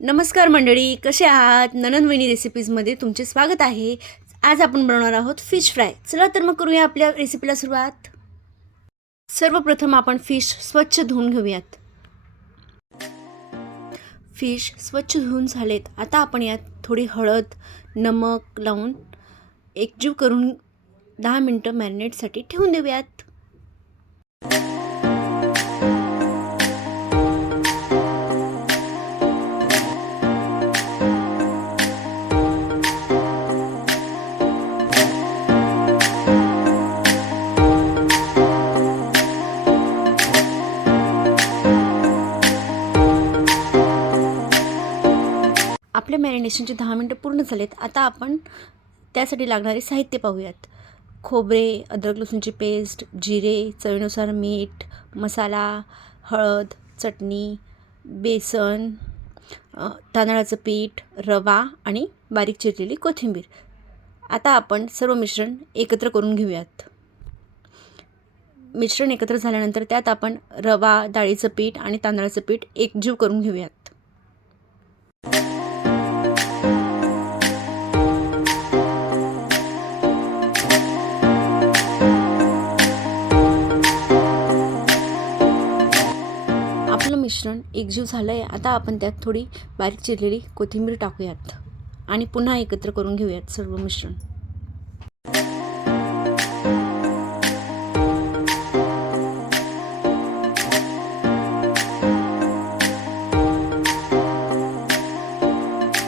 नमस्कार मंडळी, कसे आहात? ननंदवहिनी रेसिपीजमध्ये तुमचे स्वागत आहे. आज आपण बनवणार आहोत फिश फ्राय. चला तर मग करूया आपल्या रेसिपीला सुरुवात. सर्वप्रथम आपण फिश स्वच्छ धुवून घेऊयात. फिश स्वच्छ धुवून झालेत. आता आपण यात थोडी हळद, नमक लावून एकजीव करून 10 मिनिटं मॅरिनेटसाठी ठेवून देऊयात. आपल्या मॅरिनेशनचे 10 मिनटं पूर्ण झालेत. आता आपण त्यासाठी लागणारे साहित्य पाहूयात. खोबरे, अद्रक लसूणची पेस्ट, जिरे, चवीनुसार मीठ, मसाला, हळद, चटणी, बेसन, तांदळाचं पीठ, रवा आणि बारीक चिरलेली कोथिंबीर. आता आपण सर्व मिश्रण एकत्र करून घेऊयात. मिश्रण एकत्र झाल्यानंतर त्यात आपण रवा, डाळीचं पीठ आणि तांदळाचं पीठ एकजीव करून घेऊयात. आपलं मिश्रण एकजीव झालं आहे. आता आपण त्यात थोडी बारीक चिरलेली कोथिंबीर टाकूयात आणि पुन्हा एकत्र करून घेऊयात सर्व मिश्रण.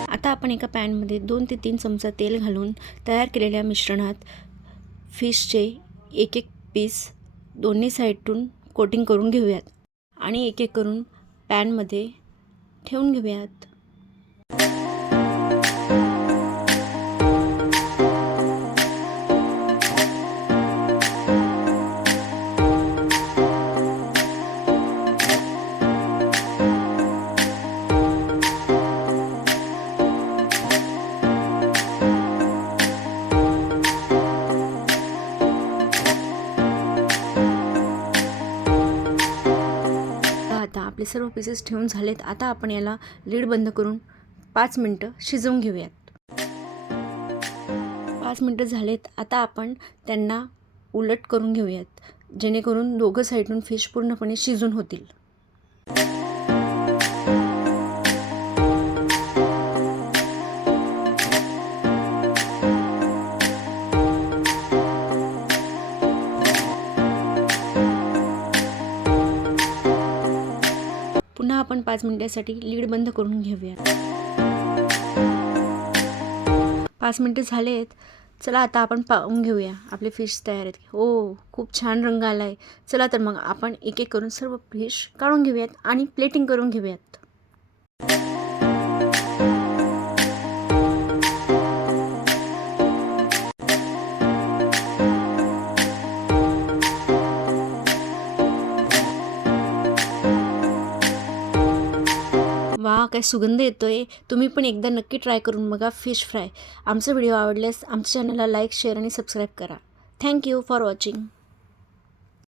आता आपण एका पॅनमध्ये 2 ते 3 चमचा तेल घालून तयार केलेल्या मिश्रणात फिशचे एक पीस दोन्ही साईडून कोटिंग करून घेऊयात आणि एक करून पॅनमध्ये ठेवून घेऊयात. आता आपले सर्व पीसेस ठेवून झालेत. आता आपण याला लीड बंद करून 5 मिनटं शिजवून घेऊयात. 5 मिनटं झालेत. आता आपण त्यांना उलट करून घेऊयात, जेणेकरून दोघं साईडून फिश पूर्णपणे शिजून होतील. पुन्हा आपण 5 मिनिटांसाठी लीड बंद करून घेऊया. 5 मिनिटं झालेत. चला आता आपण पाहून घेऊया आपले फिश तयार आहेत. हो, खूप छान रंग आला आहे. चला तर मग आपण एक करून सर्व फिश काढून घेऊयात आणि प्लेटिंग करून घेऊयात. वा, काय सुगंध येतोय. तुम्ही पण एकदा नक्की ट्राय करून बघा फिश फ्राय. आमचा व्हिडिओ आवडल्यास आमच्या चॅनलला लाईक, शेअर आणि सबस्क्राईब करा. Thank you for watching.